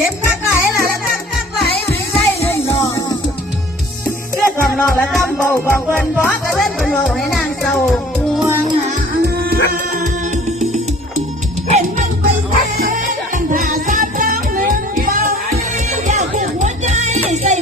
เจ็บคักไหลละแล้วตั้งคักไหลหรือได้เงินนองเพื่อดลำนองแล้วตั้เบาบอกเพิ่นบอกกระเล่นเพิ่นเบาให้นางเศร้าห่วงหาเห็นมันไปแท้กันผ่าซาบเจ้าเงินเบาอยากถึงหัวใจใส่